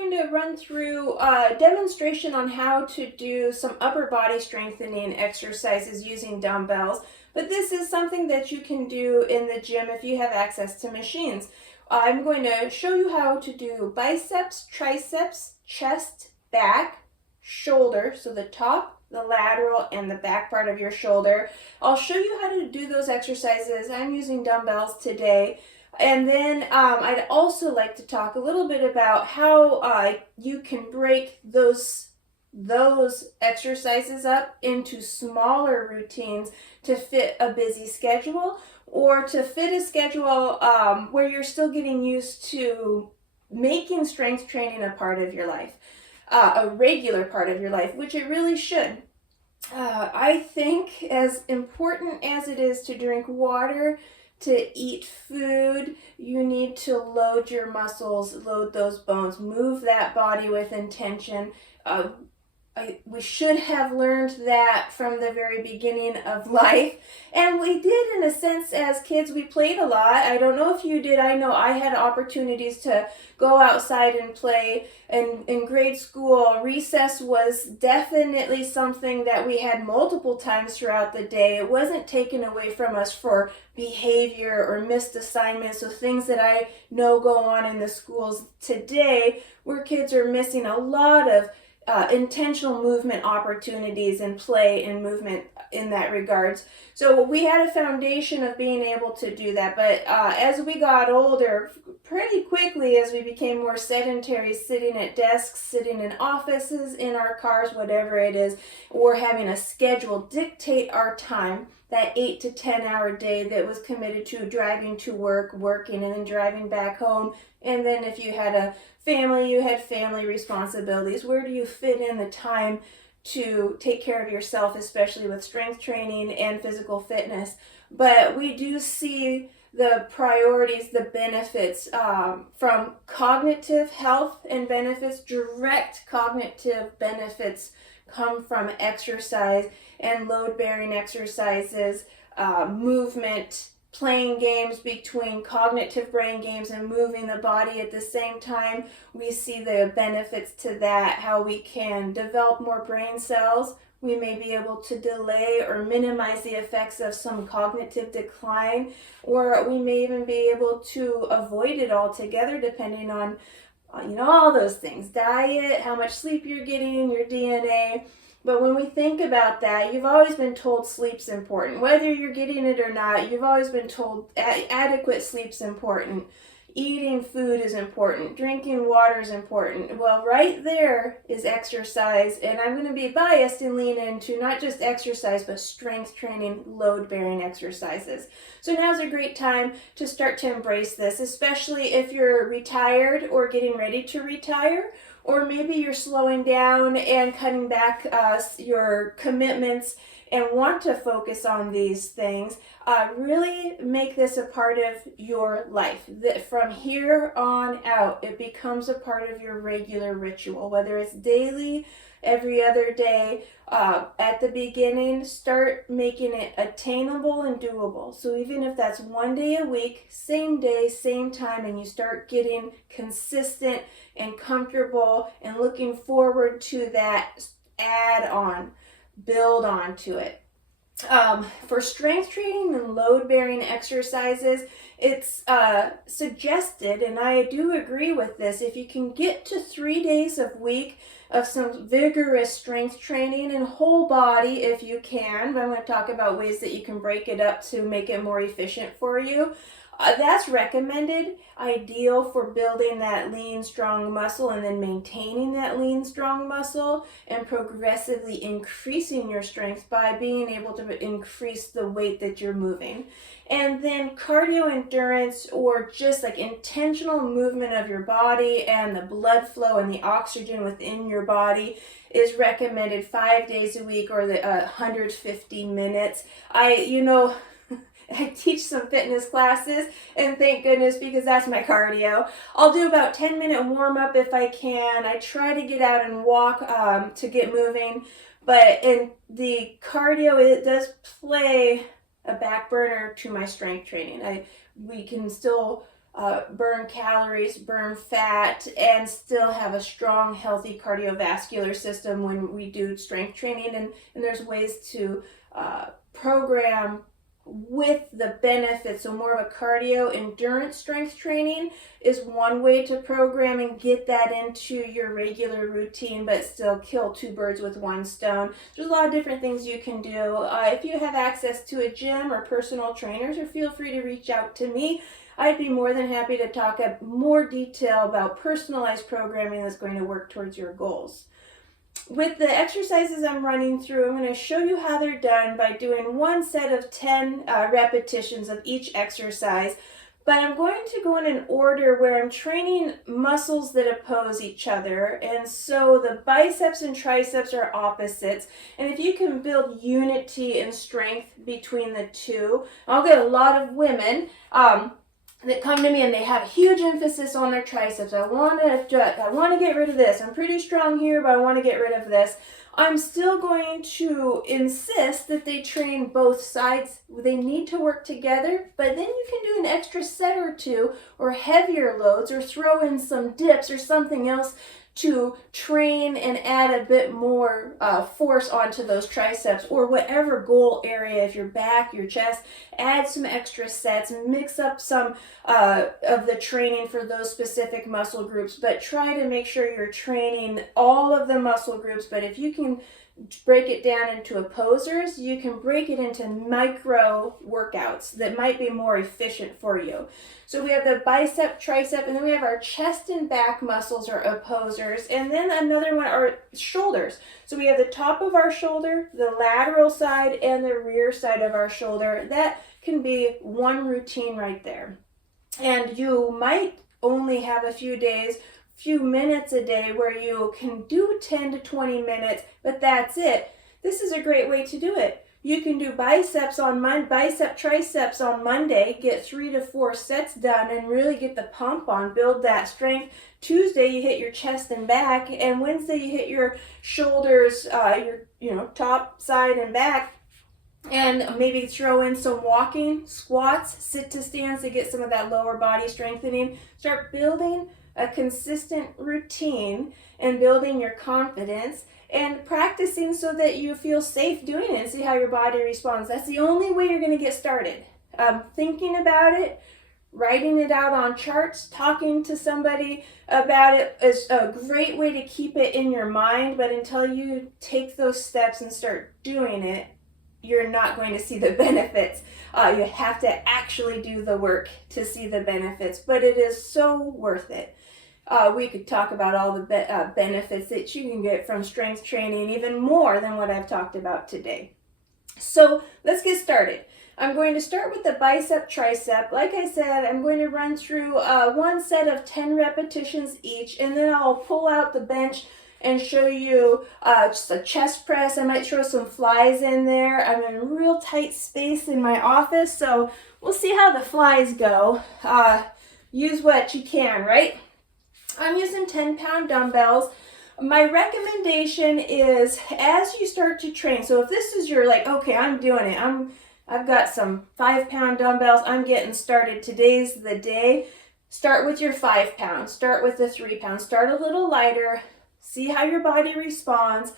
going to run through a demonstration on how to do some upper body strengthening exercises using dumbbells. But this is something that you can do in the gym if you have access to machines. I'm going to show you how to do biceps, triceps, chest, back, shoulder, so the top, the lateral, and the back part of your shoulder. I'll show you how to do those exercises. I'm using dumbbells today. And then I'd also like to talk a little bit about how you can break those exercises up into smaller routines to fit a busy schedule, or to fit a schedule where you're still getting used to making strength training a part of your life, a regular part of your life, which it really should. I think as important as it is to drink water, to eat food, you need to load your muscles, load those bones, move that body with intention. We should have learned that from the very beginning of life. And we did, in a sense, as kids. We played a lot. I don't know if you did. I know I had opportunities to go outside and play. And in grade school, recess was definitely something that we had multiple times throughout the day. It wasn't taken away from us for behavior or missed assignments, so things that I know go on in the schools today, where kids are missing a lot of intentional movement opportunities and play and movement in that regards. So we had a foundation of being able to do that, but as we got older, pretty quickly as we became more sedentary, sitting at desks, sitting in offices, in our cars, whatever it is, or having a schedule dictate our time, that 8 to 10 hour day that was committed to driving to work, working, and then driving back home. And then if you had a family, you had family responsibilities. Where do you fit in the time to take care of yourself, especially with strength training and physical fitness? But we do see the priorities, the benefits from cognitive health and benefits. Direct cognitive benefits come from exercise and load-bearing exercises, movement, playing games between cognitive brain games and moving the body at the same time. We see the benefits to that, how we can develop more brain cells. We may be able to delay or minimize the effects of some cognitive decline, or we may even be able to avoid it altogether, depending on all those things: diet, how much sleep you're getting, your DNA. But when we think about that, you've always been told sleep's important. Whether you're getting it or not, you've always been told adequate sleep's important. Eating food is important. Drinking water is important. Well, right there is exercise, and I'm going to be biased and lean into not just exercise, but strength training, load-bearing exercises. So now's a great time to start to embrace this, especially if you're retired or getting ready to retire, or maybe you're slowing down and cutting back your commitments and want to focus on these things. Really make this a part of your life. That from here on out, it becomes a part of your regular ritual, whether it's daily, every other day. At the beginning, start making it attainable and doable. So even if that's one day a week, same day, same time, and you start getting consistent and comfortable and looking forward to that, add on, build on to it. For strength training and load-bearing exercises, it's suggested, and I do agree with this, if you can get to 3 days a week of some vigorous strength training and whole body if you can. But I'm going to talk about ways that you can break it up to make it more efficient for you. That's recommended, ideal for building that lean, strong muscle and then maintaining that lean, strong muscle and progressively increasing your strength by being able to increase the weight that you're moving. And then cardio endurance, or just like intentional movement of your body and the blood flow and the oxygen within your body, is recommended 5 days a week, or the 150 minutes. I teach some fitness classes, and thank goodness, because that's my cardio. I'll do about 10-minute warm-up if I can. I try to get out and walk to get moving, but in the cardio, it does play a back burner to my strength training. We can still burn calories, burn fat, and still have a strong, healthy cardiovascular system when we do strength training. And there's ways to program with the benefits. So more of a cardio endurance strength training is one way to program and get that into your regular routine, but still kill two birds with one stone. There's a lot of different things you can do. If you have access to a gym or personal trainers, or feel free to reach out to me. I'd be more than happy to talk in more detail about personalized programming that's going to work towards your goals. With the exercises I'm running through, I'm going to show you how they're done by doing one set of 10 repetitions of each exercise. But I'm going to go in an order where I'm training muscles that oppose each other. And so the biceps and triceps are opposites. And if you can build unity and strength between the two, I'll get a lot of women that come to me and they have a huge emphasis on their triceps. I want to get rid of this. I'm pretty strong here, but I want to get rid of this. I'm still going to insist that they train both sides. They need to work together, but then you can do an extra set or two or heavier loads or throw in some dips or something else to train and add a bit more force onto those triceps, or whatever goal area, if your back, your chest, add some extra sets, mix up some of the training for those specific muscle groups, but try to make sure you're training all of the muscle groups. But if you can break it down into opposers, you can break it into micro workouts that might be more efficient for you. So we have the bicep, tricep, and then we have our chest and back muscles or opposers, and then another one are shoulders. So we have the top of our shoulder, the lateral side, and the rear side of our shoulder. That can be one routine right there. And you might only have a few minutes a day where you can do 10 to 20 minutes, but that's it. This is a great way to do it. You can do bicep, triceps on Monday, get 3 to 4 sets done and really get the pump on, build that strength. Tuesday you hit your chest and back, and Wednesday you hit your shoulders, your top, side, and back. And maybe throw in some walking, squats, sit to stands to get some of that lower body strengthening. Start building a consistent routine and building your confidence and practicing so that you feel safe doing it and see how your body responds. That's the only way you're going to get started. Thinking about it, writing it out on charts, talking to somebody about it is a great way to keep it in your mind, but until you take those steps and start doing it, you're not going to see the benefits. You have to actually do the work to see the benefits, but it is so worth it. We could talk about all the benefits that you can get from strength training, even more than what I've talked about today. So let's get started. I'm going to start with the bicep, tricep. Like I said, I'm going to run through one set of 10 repetitions each, and then I'll pull out the bench and show you just a chest press. I might throw some flies in there. I'm in a real tight space in my office, so we'll see how the flies go. Use what you can, right? I'm using 10-pound dumbbells. My recommendation is, as you start to train, so if this is your okay, I'm doing it. I've got some 5-pound dumbbells. I'm getting started. Today's the day. Start with your 5 pounds. Start with the 3 pounds. Start a little lighter. See how your body responds,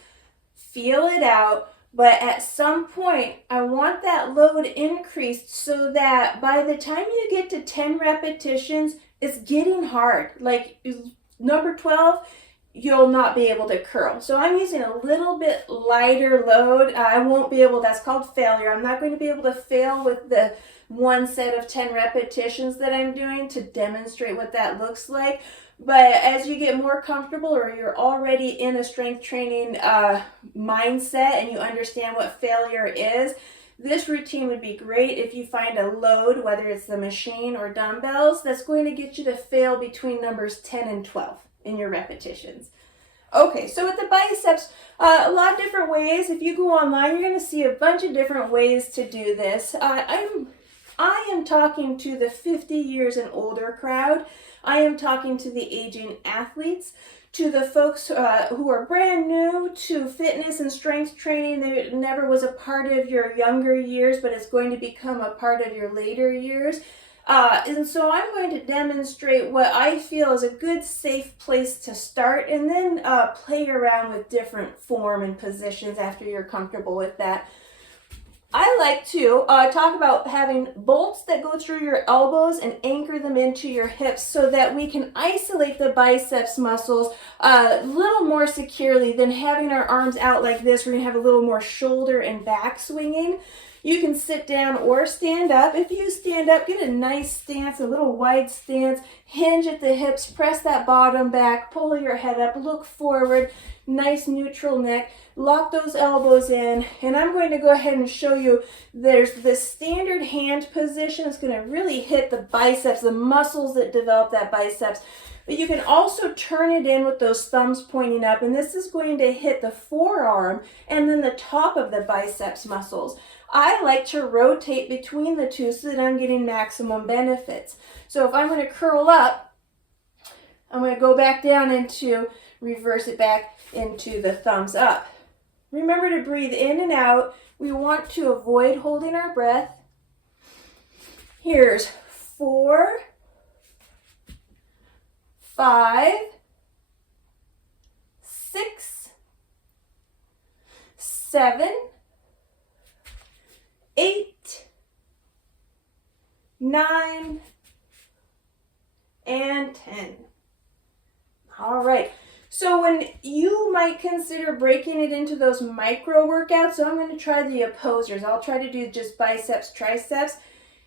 feel it out, but at some point, I want that load increased so that by the time you get to 10 repetitions, it's getting hard. Like number 12, you'll not be able to curl. So I'm using a little bit lighter load. I won't be able, that's called failure. I'm not going to be able to fail with the one set of 10 repetitions that I'm doing to demonstrate what that looks like. But as you get more comfortable, or you're already in a strength training mindset and you understand what failure is, this routine would be great if you find a load, whether it's the machine or dumbbells, that's going to get you to fail between numbers 10 and 12 in your repetitions. Okay, so with the biceps, a lot of different ways. If you go online, you're going to see a bunch of different ways to do this. I am talking to the 50 years and older crowd. I am talking to the aging athletes, to the folks who are brand new to fitness and strength training. That never was a part of your younger years, but it's going to become a part of your later years. And so I'm going to demonstrate what I feel is a good, safe place to start, and then play around with different form and positions after you're comfortable with that. I like to talk about having bolts that go through your elbows and anchor them into your hips so that we can isolate the biceps muscles a little more securely than having our arms out like this. We're going to have a little more shoulder and back swinging. You can sit down or stand up. If you stand up, get a nice stance, a little wide stance, hinge at the hips, press that bottom back, pull your head up, look forward, nice neutral neck, lock those elbows in, and I'm going to go ahead and show you there's this standard hand position. It's going to really hit the biceps, the muscles that develop that biceps. But you can also turn it in with those thumbs pointing up, and this is going to hit the forearm and then the top of the biceps muscles. I like to rotate between the two so that I'm getting maximum benefits. So if I'm going to curl up, I'm going to go back down into, reverse it back into the thumbs up. Remember to breathe in and out. We want to avoid holding our breath. Here's 4, 5, 6, 7, 8, 9, and 10. All right. So when you might consider breaking it into those micro workouts, so I'm going to try the opposers. I'll try to do just biceps, triceps.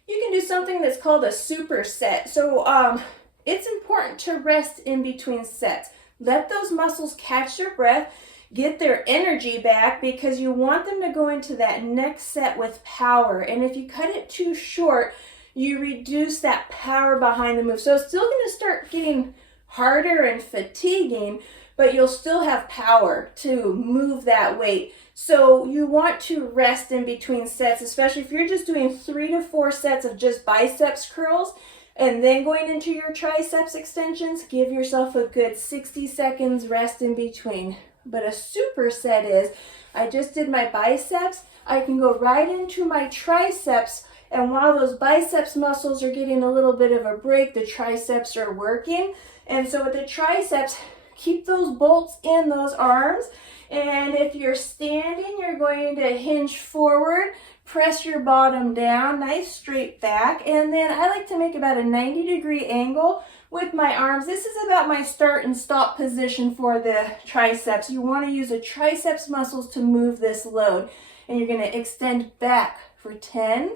You can do something that's called a superset. So it's important to rest in between sets. Let those muscles catch their breath, get their energy back, because you want them to go into that next set with power. And if you cut it too short, you reduce that power behind the move. So it's still going to start getting harder and fatiguing, but you'll still have power to move that weight. So you want to rest in between sets, especially if you're just doing 3 to 4 sets of just biceps curls and then going into your triceps extensions. Give yourself a good 60 seconds rest in between. But a superset is, I just did my biceps, I can go right into my triceps, and while those biceps muscles are getting a little bit of a break, the triceps are working. And so with the triceps, keep those bolts in those arms. And if you're standing, you're going to hinge forward, press your bottom down, nice straight back. And then I like to make about a 90-degree angle with my arms. This is about my start and stop position for the triceps. You want to use the triceps muscles to move this load. And you're going to extend back for 10,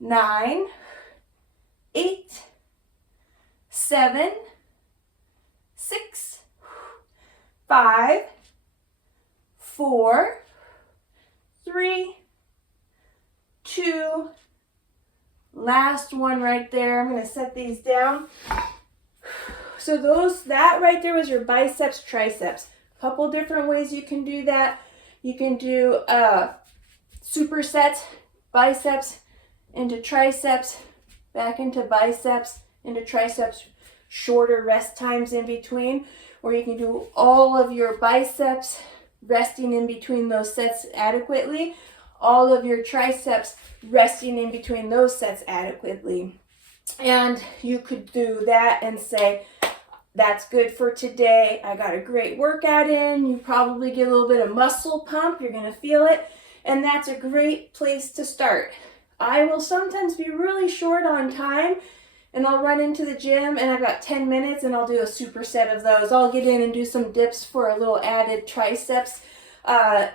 9, 8, 7, 6, 5, 4, 3, 2, last one right there. I'm going to set these down. So that right there was your biceps, triceps. A couple different ways you can do that. You can do supersets, biceps into triceps, back into biceps, into triceps, shorter rest times in between, or you can do all of your biceps resting in between those sets adequately, all of your triceps resting in between those sets adequately. And you could do that and say, that's good for today. I got a great workout in. You probably get a little bit of muscle pump. You're going to feel it. And that's a great place to start. I will sometimes be really short on time, and I'll run into the gym and I've got 10 minutes and I'll do a superset of those. I'll get in and do some dips for a little added triceps,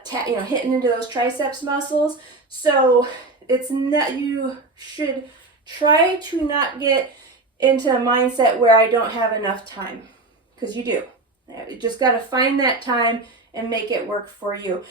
hitting into those triceps muscles. So it's not, you should try to not get into a mindset where I don't have enough time, because you do. You just got to find that time and make it work for you.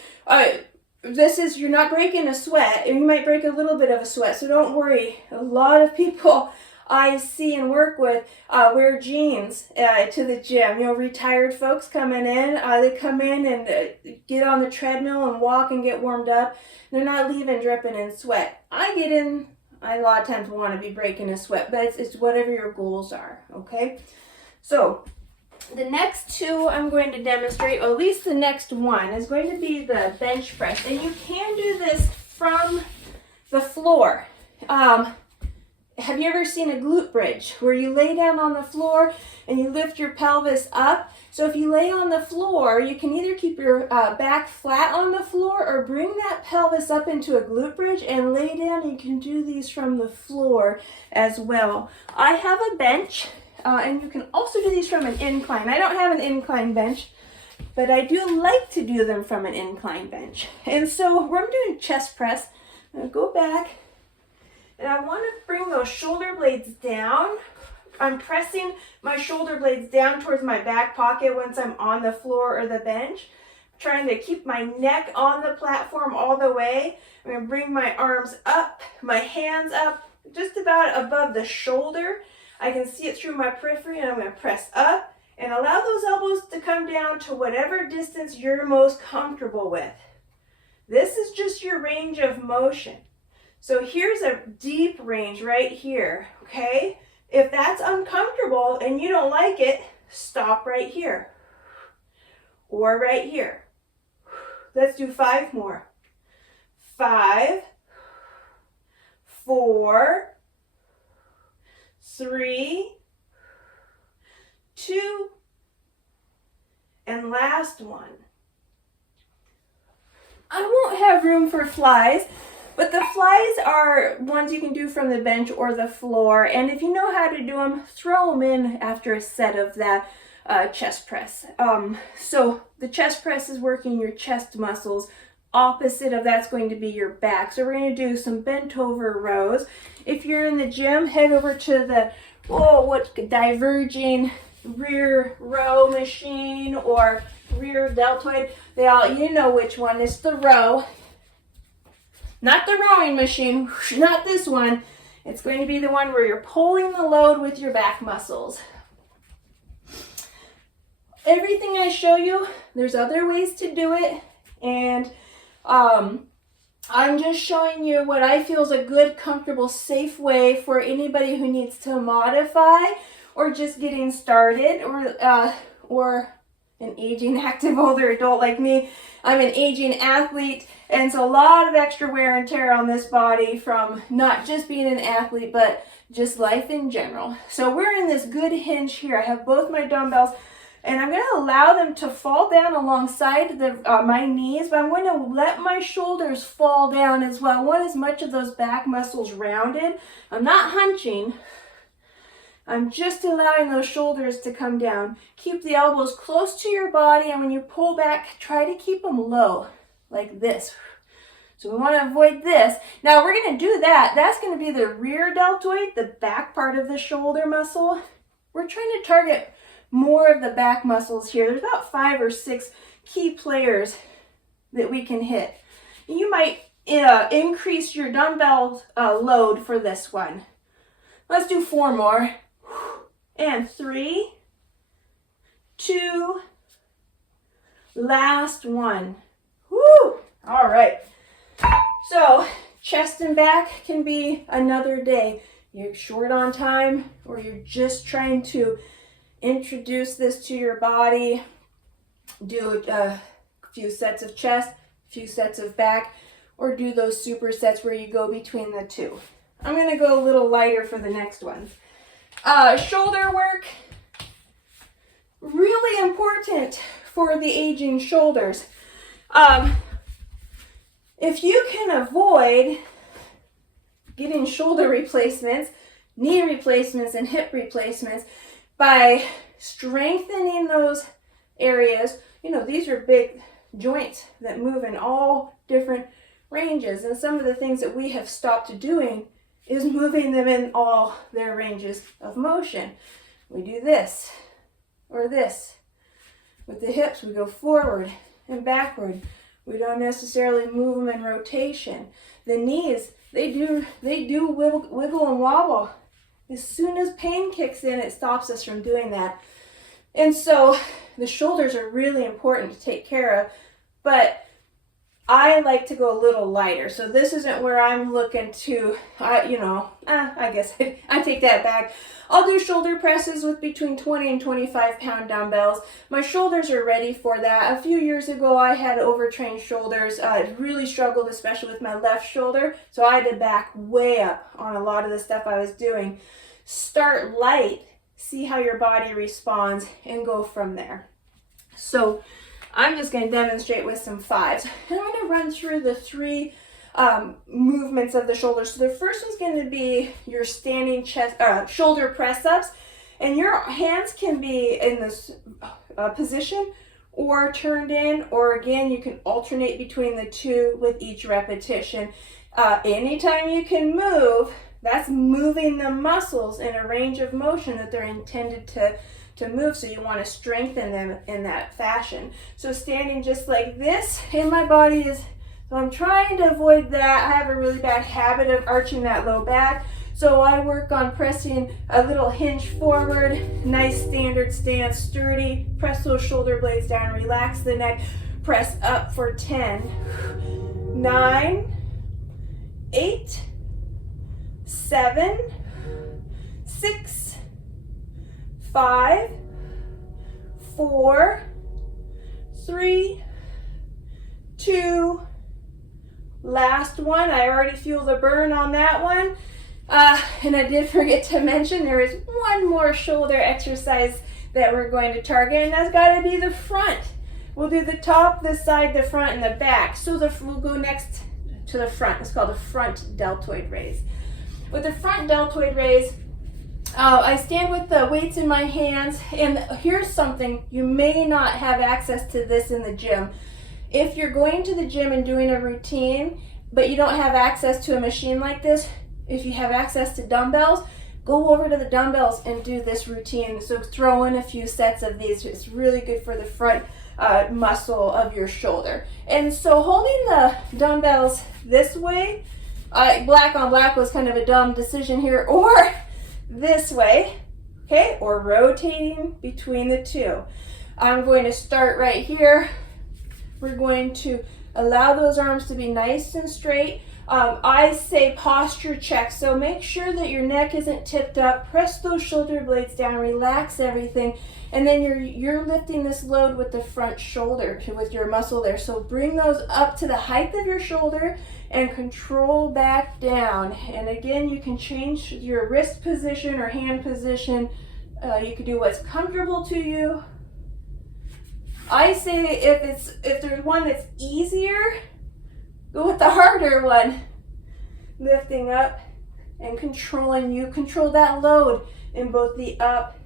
You're not breaking a sweat, and you might break a little bit of a sweat, so don't worry. A lot of people I see and work with wear jeans to the gym. Retired folks coming in, they come in and get on the treadmill and walk and get warmed up. They're not leaving dripping in sweat. I get in, I a lot of times want to be breaking a sweat, but it's whatever your goals are, okay? So the next two I'm going to demonstrate, or at least the next one, is going to be the bench press. And you can do this from the floor. have you ever seen a glute bridge where you lay down on the floor and you lift your pelvis up? So if you lay on the floor, you can either keep your back flat on the floor or bring that pelvis up into a glute bridge and lay down. You can do these from the floor as well. I have a bench, and you can also do these from an incline. I don't have an incline bench, but I do like to do them from an incline bench. And so when I'm doing chest press, I'm going to go back, and I want to bring those shoulder blades down. I'm pressing my shoulder blades down towards my back pocket once I'm on the floor or the bench, trying to keep my neck on the platform all the way. I'm going to bring my arms up, my hands up, just about above the shoulder. I can see it through my periphery, and I'm going to press up and allow those elbows to come down to whatever distance you're most comfortable with. This is just your range of motion. So here's a deep range right here, okay? If that's uncomfortable and you don't like it, stop right here or right here. Let's do 5 more. 5, 4, 3, 2, and last one. I won't have room for flies, but the flies are ones you can do from the bench or the floor. And if you know how to do them, throw them in after a set of that chest press. So the chest press is working your chest muscles. Opposite of that's going to be your back. So we're going to do some bent over rows. If you're in the gym, head over to the diverging rear row machine or rear deltoid. You know which one. It's the row. Not the rowing machine, not this one. It's going to be the one where you're pulling the load with your back muscles. Everything I show you, there's other ways to do it, and I'm just showing you what I feel is a good, comfortable, safe way for anybody who needs to modify or just getting started, or an aging, active, older adult like me. I'm an aging athlete, and so a lot of extra wear and tear on this body from not just being an athlete, but just life in general. So we're in this good hinge here. I have both my dumbbells, and I'm going to allow them to fall down alongside my knees, but I'm going to let my shoulders fall down as well. I want as much of those back muscles rounded. I'm not hunching. I'm just allowing those shoulders to come down. Keep the elbows close to your body, and when you pull back, try to keep them low, like this. So we want to avoid this. Now we're going to do that. That's going to be the rear deltoid, the back part of the shoulder muscle. We're trying to target more of the back muscles here. There's about 5 or 6 key players that we can hit. You might increase your dumbbell load for this one. Let's do 4 more. And 3, 2, last one. Woo! All right. So chest and back can be another day. You're short on time, or you're just trying to introduce this to your body. Do a few sets of chest, a few sets of back, or do those supersets where you go between the two. I'm going to go a little lighter for the next one. Shoulder work, really important for the aging shoulders. If you can avoid getting shoulder replacements, knee replacements, and hip replacements by strengthening those areas, these are big joints that move in all different ranges, and some of the things that we have stopped doing is moving them in all their ranges of motion. We do this or this. With the hips, we go forward and backward. We don't necessarily move them in rotation. The knees, they do wiggle and wobble. As soon as pain kicks in, it stops us from doing that. And so the shoulders are really important to take care of. But I like to go a little lighter. So this isn't where I'm looking to, I guess I take that back. I'll do shoulder presses with between 20 and 25 pound dumbbells. My shoulders are ready for that. A few years ago, I had overtrained shoulders. I really struggled, especially with my left shoulder. So I had to back way up on a lot of the stuff I was doing. Start light, see how your body responds, and go from there. So I'm just going to demonstrate with some fives. And I'm going to run through the three movements of the shoulders. So the first one's going to be your standing shoulder press-ups. And your hands can be in this position or turned in, or again, you can alternate between the two with each repetition. Anytime you can move, that's moving the muscles in a range of motion that they're intended to move, so you want to strengthen them in that fashion. So standing just like this, and my body is, so I'm trying to avoid that. I have a really bad habit of arching that low back, so I work on pressing a little hinge forward, nice standard stance, sturdy, press those shoulder blades down, relax the neck, press up for 10, 9, 8, 7, 6, 5, 4, 3, 2, last one. I already feel the burn on that one. And I did forget to mention there is one more shoulder exercise that we're going to target, and that's got to be the front. We'll do the top, the side, the front, and the back. So we'll go next to the front. It's called the front deltoid raise. With the front deltoid raise, I stand with the weights in my hands, and here's something, you may not have access to this in the gym. If you're going to the gym and doing a routine, but you don't have access to a machine like this, if you have access to dumbbells, go over to the dumbbells and do this routine. So throw in a few sets of these. It's really good for the front muscle of your shoulder. And so holding the dumbbells this way, black on black was kind of a dumb decision here, or this way, okay, or rotating between the two. I'm going to start right here. We're going to allow those arms to be nice and straight. I say posture check, so make sure that your neck isn't tipped up. Press those shoulder blades down, relax everything, and then you're lifting this load with the front shoulder, with your muscle there. So bring those up to the height of your shoulder and control back down. And again, you can change your wrist position or hand position. You can do what's comfortable to you. I say if there's one that's easier, go with the harder one. Lifting up and controlling, you control that load in both the up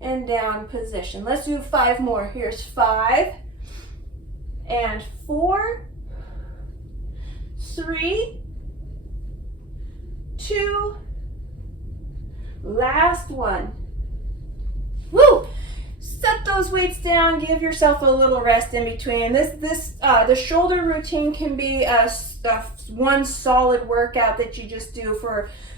and down position. Let's do 5 more. Here's 5 and 4, 3, 2, last one. Woo! Set those weights down, give yourself a little rest in between. The shoulder routine can be one solid workout that you just do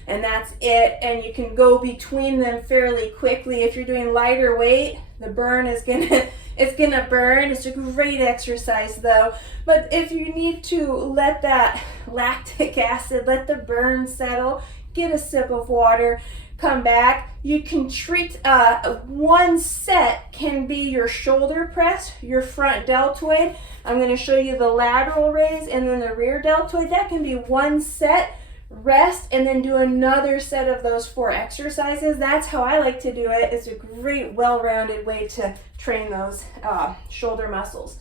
and that's it. And you can go between them fairly quickly. If you're doing lighter weight, the burn is it's gonna burn. It's a great exercise though. But if you need to let that lactic acid, let the burn settle, get a sip of water, come back. You can treat one set can be your shoulder press, your front deltoid. I'm going to show you the lateral raise and then the rear deltoid. That can be one set, rest, and then do another set of those 4 exercises. That's how I like to do it. It's a great, well-rounded way to train those shoulder muscles.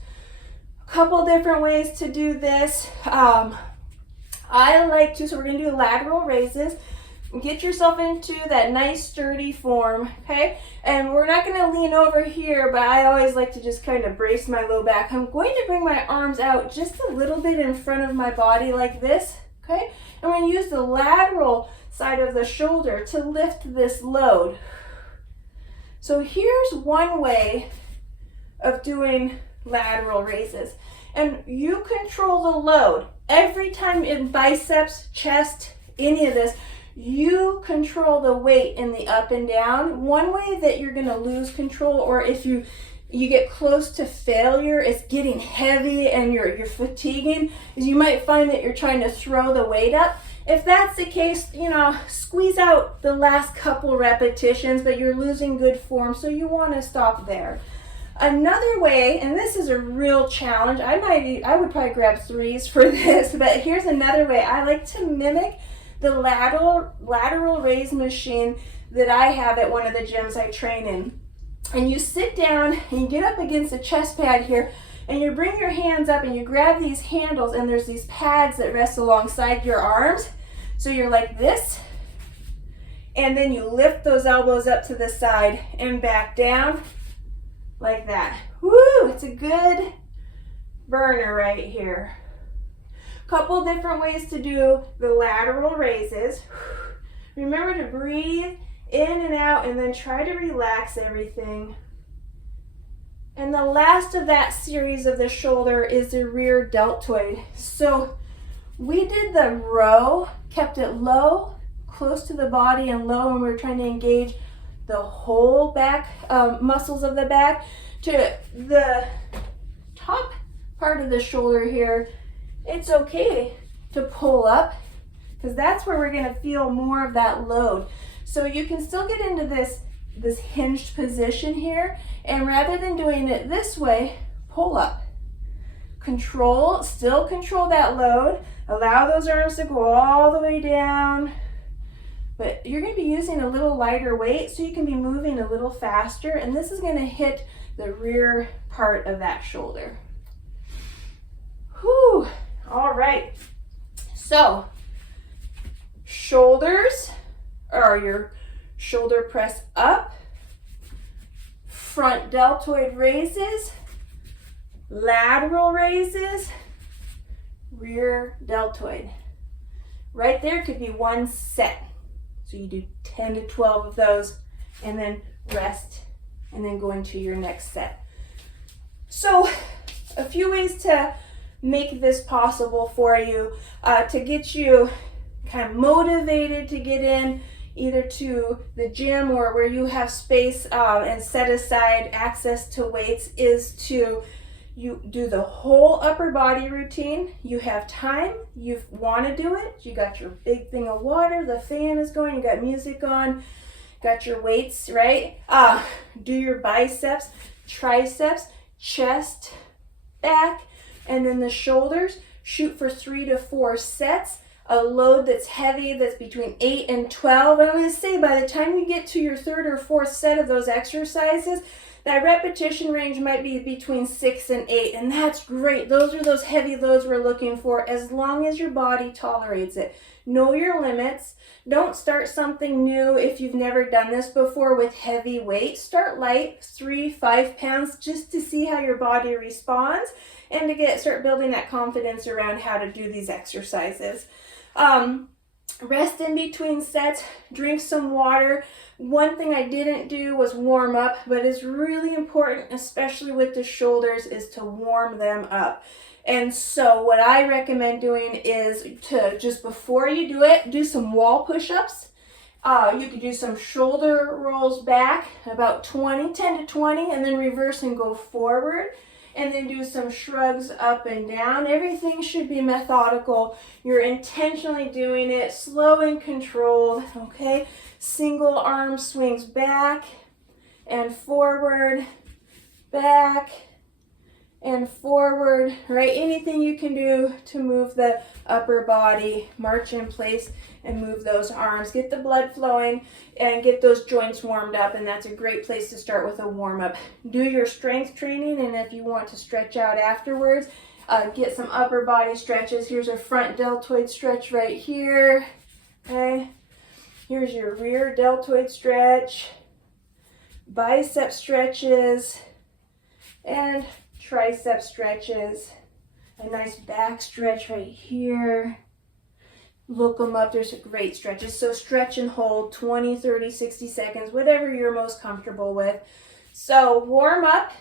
A couple different ways to do this. I like to, so we're going to do lateral raises. Get yourself into that nice sturdy form, okay? And we're not going to lean over here, but I always like to just kind of brace my low back. I'm going to bring my arms out just a little bit in front of my body like this, okay? I'm going to use the lateral side of the shoulder to lift this load. So here's one way of doing lateral raises. And you control the load. Every time in biceps, chest, any of this, you control the weight in the up and down. One way that you're going to lose control, or if you you get close to failure, it's getting heavy and you're fatiguing, is you might find that you're trying to throw the weight up. If that's the case, you know, squeeze out the last couple repetitions, but you're losing good form, so you want to stop there. Another way, and this is a real challenge, I would probably grab 3s for this, but here's another way. I like to mimic the lateral raise machine that I have at one of the gyms I train in. And you sit down and you get up against the chest pad here, and you bring your hands up and you grab these handles, and there's these pads that rest alongside your arms. So you're like this, and then you lift those elbows up to the side and back down like that. Woo, it's a good burner right here. Couple different ways to do the lateral raises. Remember to breathe in and out, and then try to relax everything. And the last of that series of the shoulder is the rear deltoid. So we did the row, kept it low, close to the body and low, and we were trying to engage the whole back muscles of the back. To the top part of the shoulder here, it's okay to pull up, because that's where we're going to feel more of that load. So you can still get into this hinged position here, and rather than doing it this way, pull up. Still control that load. Allow those arms to go all the way down. But you're going to be using a little lighter weight, so you can be moving a little faster, and this is going to hit the rear part of that shoulder. Whew. All right. So, shoulders are your shoulder press up, front deltoid raises, lateral raises, rear deltoid. Right there could be one set. So you do 10 to 12 of those, and then rest, and then go into your next set. So a few ways to make this possible for you, to get you kind of motivated to get in either to the gym or where you have space and set aside access to weights, is to you do the whole upper body routine. You have time, you want to do it, you got your big thing of water, the fan is going, you got music on, got your weights, right? Do your biceps, triceps, chest, back, and then the shoulders. Shoot for 3 to 4 sets, a load that's heavy, that's between 8 and 12. And I'm going to say by the time you get to your 3rd or 4th set of those exercises, that repetition range might be between 6 and 8, and that's great. Those are those heavy loads we're looking for, as long as your body tolerates it. Know your limits. Don't start something new if you've never done this before with heavy weight. Start light, 3-5 pounds, just to see how your body responds, and to start building that confidence around how to do these exercises. Rest in between sets, drink some water. One thing I didn't do was warm up, but it's really important, especially with the shoulders, is to warm them up. And so what I recommend doing is to, just before you do it, do some wall push-ups. You could do some shoulder rolls back, about 10 to 20, and then reverse and go forward. And then do some shrugs up and down. Everything should be methodical. You're intentionally doing it, slow and controlled, okay? Single arm swings back and forward, back and forward, right? Anything you can do to move the upper body, march in place and move those arms. Get the blood flowing and get those joints warmed up, and that's a great place to start with a warm-up. Do your strength training, and if you want to stretch out afterwards, get some upper body stretches. Here's a front deltoid stretch right here, okay? Here's your rear deltoid stretch, bicep stretches, and tricep stretches. A nice back stretch right here. Look them up, there's great stretches. So stretch and hold 20, 30, 60 seconds, whatever you're most comfortable with. So warm up,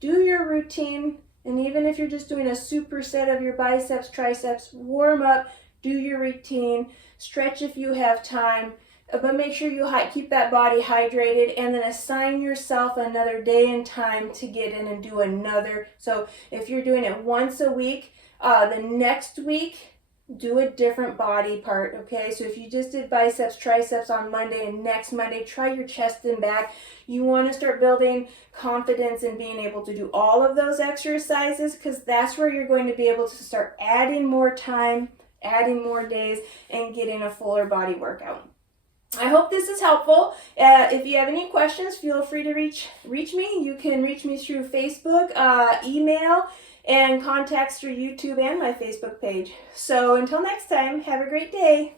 do your routine, and even if you're just doing a superset of your biceps, triceps, warm up, do your routine, stretch if you have time, but make sure you keep that body hydrated, and then assign yourself another day and time to get in and do another. So if you're doing it once a week, the next week do a different body part, okay? So if you just did biceps, triceps on Monday, and next Monday try your chest and back. You want to start building confidence in being able to do all of those exercises, because that's where you're going to be able to start adding more time, adding more days, and getting a fuller body workout. I hope this is helpful. If you have any questions, feel free to reach me. You can reach me through Facebook, email, and contacts through YouTube and my Facebook page. So until next time, have a great day.